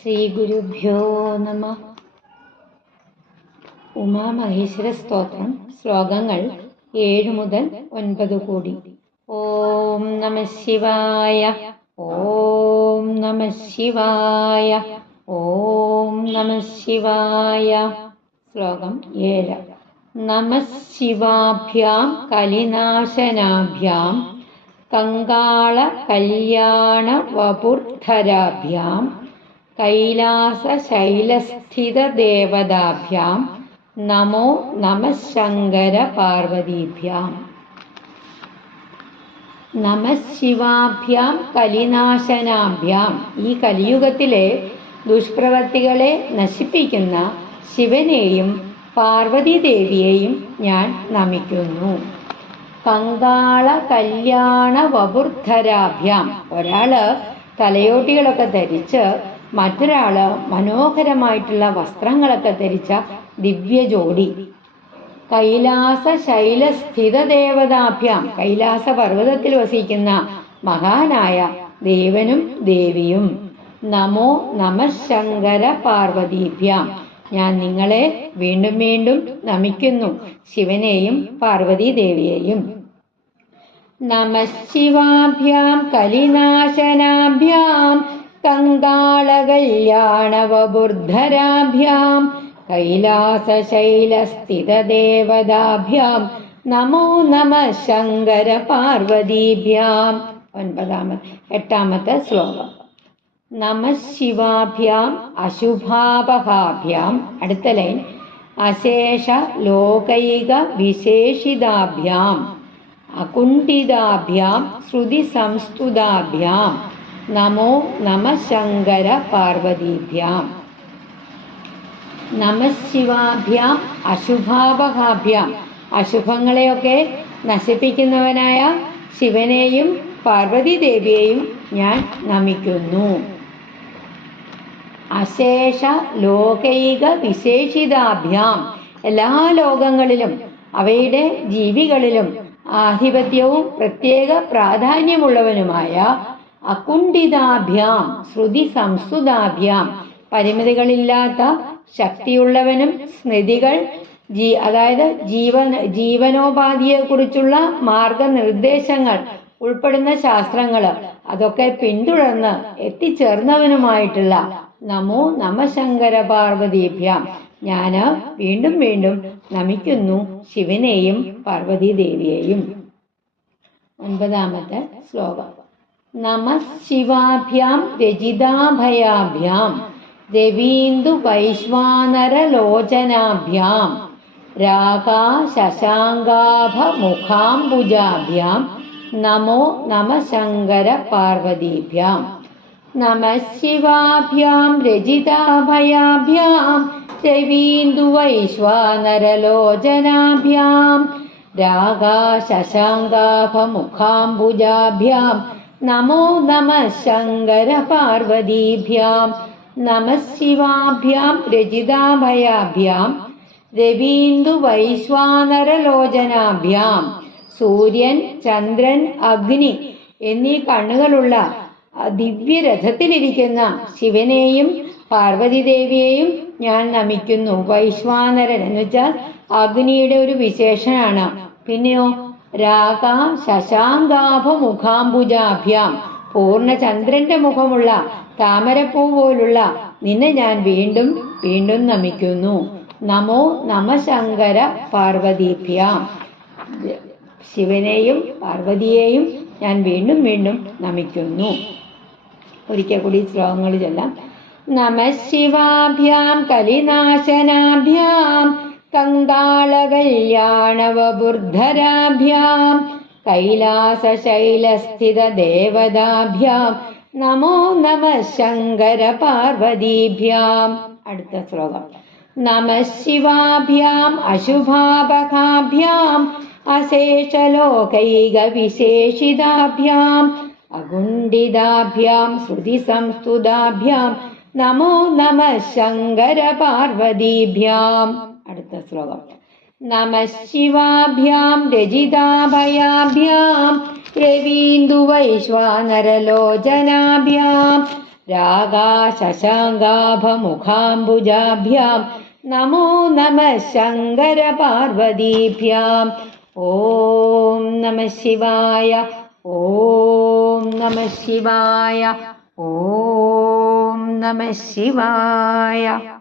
ശ്രീ ഗുരുഭ്യോ നമ. ഉമാമഹേശ്വര സ്തോത്രം ശ്ലോകങ്ങൾ 7 മുതൽ 9 കൂടി. ഓം നമ ശിവായ, ഓം നമ ശിവായ, ഓം നമ ശിവായ. ശ്ലോകം 7. നമ ശിവാഭ്യാം കലിനാശനാഭ്യാം കങ്കാള കല്യാണ വപുർധരാഭ്യാം കൈലാസശൈലസ്ഥിതദേവതാഭ്യാം നമോ നമഃ ശങ്കര പാർവതീഭ്യാം. നമഃശിവാഭ്യാം കലിനാശനാഭ്യാം. ഈ കലിയുഗത്തിലെ ദുഷ്പ്രവർത്തികളെ നശിപ്പിക്കുന്ന ശിവനെയും പാർവതീദേവിയെയും ഞാൻ നമിക്കുന്നു. കങ്കാള കല്യാണ വപുർധരാഭ്യാം. ഒരാള് തലയോട്ടികളൊക്കെ ധരിച്ച് മറ്റൊരാള് മനോഹരമായിട്ടുള്ള വസ്ത്രങ്ങളൊക്കെ ധരിച്ച ദിവ്യ ജോഡി. കൈലാസ ശൈലസ്ഥിത ദേവതാഭ്യാം. കൈലാസ പർവ്വതത്തിൽ വസിക്കുന്ന മഹാനായ ദേവനും ദേവിയും. നമോ നമഃ ശങ്കര പാർവതീഭ്യാം. ഞാൻ നിങ്ങളെ വീണ്ടും വീണ്ടും നമിക്കുന്നു, ശിവനെയും പാർവതീദേവിയെയും. നമഃശിവാഭ്യാം കലിനാശനാഭ്യാം കങ്കാള കല്യാണ വപുർധരാഭ്യാം കൈലാസശൈലസ്ഥിതദേവതാഭ്യാം നമോ നമഃ ശങ്കര പാർവതീഭ്യാം. 8ാമത്തെ ശ്ലോകം. നമഃശിവാഭ്യാം അശുഭാപഹാഭ്യാം. അടുത്ത ലൈൻ. അശേഷ ലോകൈക വിശേഷിതാഭ്യാം അകുണ്ഠിതാഭ്യാം ശ്രുതി സംസ്തുതാഭ്യാം നമോ നമഃ ശങ്കര പാർവതീഭ്യാം. നമഃശിവാഭ്യാം അശുഭാപഹാഭ്യാം. അശുഭങ്ങളെയൊക്കെ നശിപ്പിക്കുന്നവനായ ശിവനെയും പാർവതീദേവിയെയും ഞാൻ നമിക്കുന്നു. അശേഷ ലോകൈക വിശേഷിതാഭ്യാം. എല്ലാ ലോകങ്ങളിലും അവയുടെ ജീവികളിലും ആധിപത്യവും പ്രത്യേക പ്രാധാന്യമുള്ളവനുമായ അകുണ്ഠിതാഭ്യാം ശ്രുതി സംസ്തുതാഭ്യാം. പരിമിതികളില്ലാത്ത ശക്തിയുള്ളവനും സ്മൃതികൾ അതായത് ജീവനോപാധിയെക്കുറിച്ചുള്ള മാർഗനിർദ്ദേശങ്ങൾ ഉൾപ്പെടുന്ന ശാസ്ത്രങ്ങൾ അതൊക്കെ പിന്തുടർന്ന് എത്തിച്ചേർന്നവനുമായിട്ടുള്ള നമോ നമഃ ശങ്കര പാർവതീഭ്യാം. ഞാന് വീണ്ടും വീണ്ടും നമിക്കുന്നു ശിവനെയും പാർവതീദേവിയെയും. 9ാമത്തെ ശ്ലോകം. നമഃ ശിവാഭ്യാം രജിതാഭയാഭ്യാം രവീന്ദു വൈശ്വാനരലോചനാഭ്യാം രാഗാ ശശാങ്കാഭ മുഖാംബുജാഭ്യാം നമോ നമഃ ശങ്കര പാർവതീഭ്യാം. നമഃ ശിവാഭ്യാം രജിതാഭയാഭ്യാം രവീന്ദു വൈശ്വാനരലോചനാഭ്യാം രാഗാ ശശാങ്കാഭ മുഖാംബുജാഭ്യാം നമോ നമഃ ശങ്കര പാർവതീഭ്യാം. നമഃ ശിവാഭ്യാം രജിതാഭയാഭ്യാം രവീന്ദു വൈശ്വാനരലോചനാഭ്യാം. സൂര്യൻ, ചന്ദ്രൻ, അഗ്നി എന്നീ കണ്ണുകളുള്ള ദിവ്യരഥത്തിലിരിക്കുന്ന ശിവനെയും പാർവതീദേവിയെയും ഞാൻ നമിക്കുന്നു. വൈശ്വാനരൻ എന്ന് വെച്ചാൽ അഗ്നിയുടെ ഒരു വിശേഷനാണ്. പിന്നെയോ രാഗ ശശാങ്കാഭ മുഖാംബുജാഭ്യാം. പൂർണ്ണചന്ദ്രന്റെ മുഖമുള്ള താമരപ്പൂ പോലുള്ള നിന്നെ ഞാൻ വീണ്ടും വീണ്ടും നമിക്കുന്നു. നമോ നമഃ ശങ്കര പാർവതീഭ്യാം. ശിവനെയും പാർവതിയെയും ഞാൻ വീണ്ടും വീണ്ടും നമിക്കുന്നു. ഒരിക്കൽ കൂടി ശ്ലോകങ്ങൾ ചൊല്ലാം. നമഃ ശിവാഭ്യാം കലിനാശനാഭ്യാം കങ്കാള കല്യാണ വപുർധരാഭ്യാം കൈലാസശൈലസ്ഥിതദേവതാഭ്യാം നമോ നമഃ ശങ്കര പാർവതീഭ്യാം. അടുത്ത ശ്ലോകം. നമഃ ശിവാഭ്യാം അശുഭാപഹാഭ്യാം അശേഷലോകൈക വിശേഷിതാഭ്യാം അകുണ്ഠിതാഭ്യാം ശ്രുതി സംസ്തുതാഭ്യാം നമോ നമഃ ശങ്കര പാർവതീഭ്യാം. അടുത്ത ശ്ലോകം. നമഃ ശിവാഭ്യാം രജിതാഭയാഭ്യാം രവീന്ദു വൈശ്വാനരലോചനാഭ്യാം രാഗാശശാങ്കാഭമുഖാംബുജാഭ്യാം നമോ നമഃ ശങ്കരപാർവതീഭ്യാം. ഓം നമഃ ശിവായ. ഓം നമഃ ശിവായ. ഓം നമഃ ശിവായ.